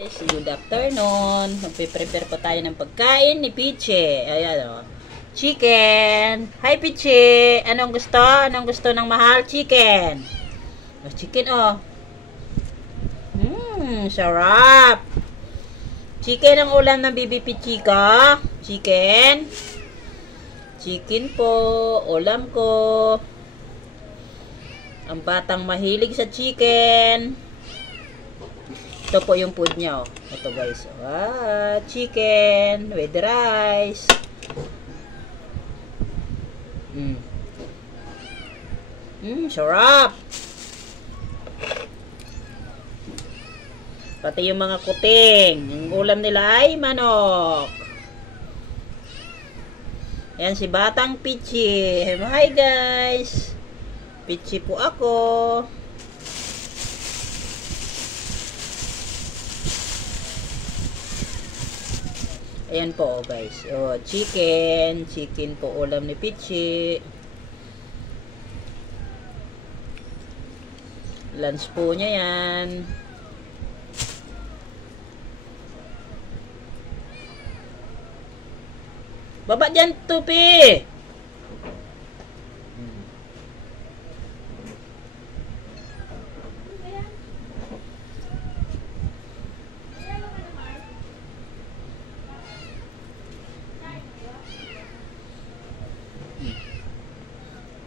Good afternoon. Magpe-prepare po tayo ng pagkain ni Piche. Ayan o. Chicken. Hi Piche. Anong gusto? Anong gusto ng mahal? Chicken. Chicken oh. Sarap. Chicken ang ulam ng Bibi Pichi ko. Chicken. Chicken po. Ulam ko. Ang batang mahilig sa chicken. Ito po yung food niya, oh. Ito guys. Chicken with rice. Sarap. Pati yung mga kuting. Yung ulam nila ay manok. Ayan si Batang Pichi. Hi guys. Pichi po ako. Ayan po guys. Chicken. Chicken po ulam ni Pichi. Lunch po niya yan. Baba dyan, Tupi!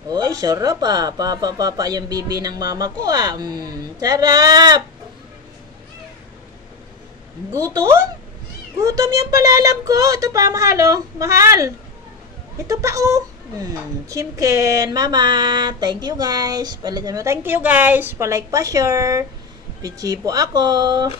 Uy, sarap ah. Papa yung bibi ng mama ko ah. Sarap! Gutom? Gutom yung palalab ko. Ito pa, mahal oh. Mahal. Ito pa oh. Chimken, mama. Thank you guys. Thank you guys. Pa-like, pa-share. Pichi po ako.